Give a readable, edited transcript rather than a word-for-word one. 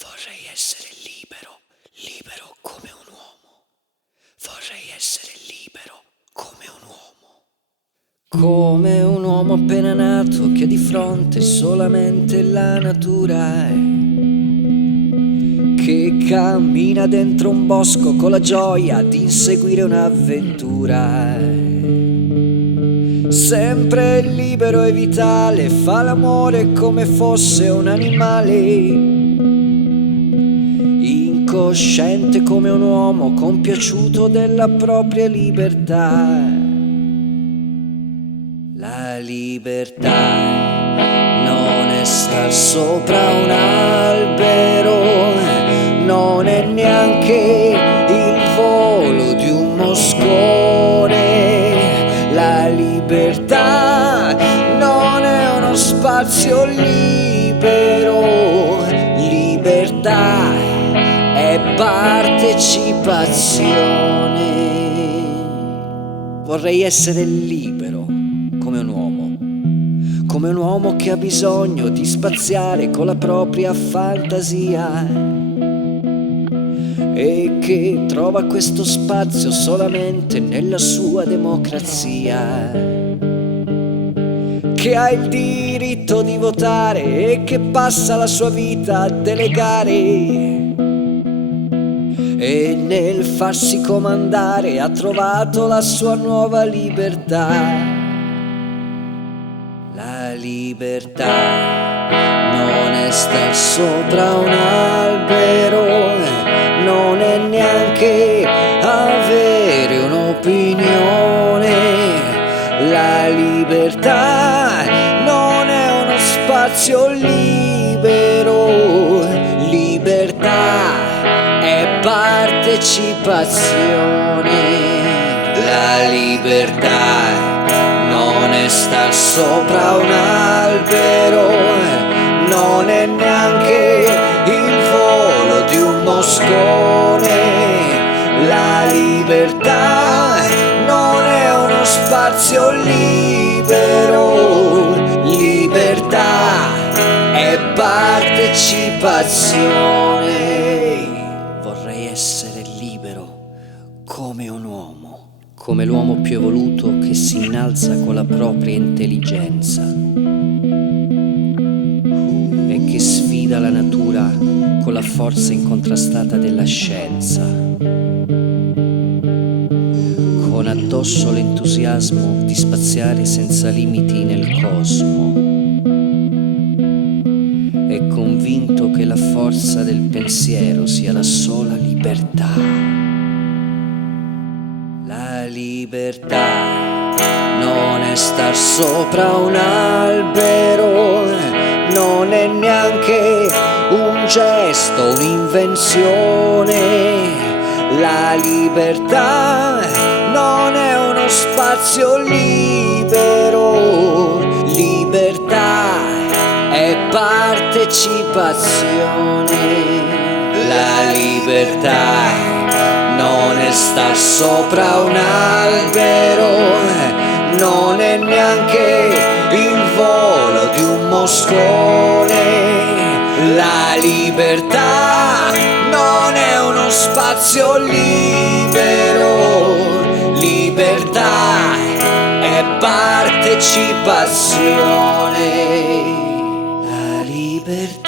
Vorrei essere libero, libero come un uomo. Vorrei essere libero come un uomo. Come un uomo appena nato che ha di fronte solamente la natura, che cammina dentro un bosco con la gioia di inseguire un'avventura. Sempre libero e vitale, fa l'amore come fosse un animale, incosciente come un uomo, compiaciuto della propria libertà. La libertà non è star sopra un albero, non è neanche il volo di un moscone. La libertà non è uno spazio libero, libertà è partecipazione. Vorrei essere libero come un uomo che ha bisogno di spaziare con la propria fantasia e che trova questo spazio solamente nella sua democrazia, che ha il diritto di votare e che passa la sua vita a delegare e nel farsi comandare ha trovato la sua nuova libertà. La libertà non è star sopra un albero, non è neanche avere un'opinione. La libertà non è uno spazio libero, libertà è partecipazione. La libertà non è star sopra un albero, non è neanche il volo di un moscone. La libertà non è uno spazio libero, libertà è partecipazione. Vorrei essere libero come un uomo, come l'uomo più evoluto che si innalza con la propria intelligenza e che sfida la natura con la forza incontrastata della scienza, con addosso l'entusiasmo di spaziare senza limiti nel cosmo, e convinto che la forza del pensiero sia la sola libertà. La libertà non è star sopra un albero, non è neanche un gesto, un'invenzione. La libertà non è uno spazio libero, libertà è partecipazione. La libertà non è star sopra un albero, non è neanche il volo di un moscone. La libertà non è uno spazio libero, libertà è partecipazione. La libertà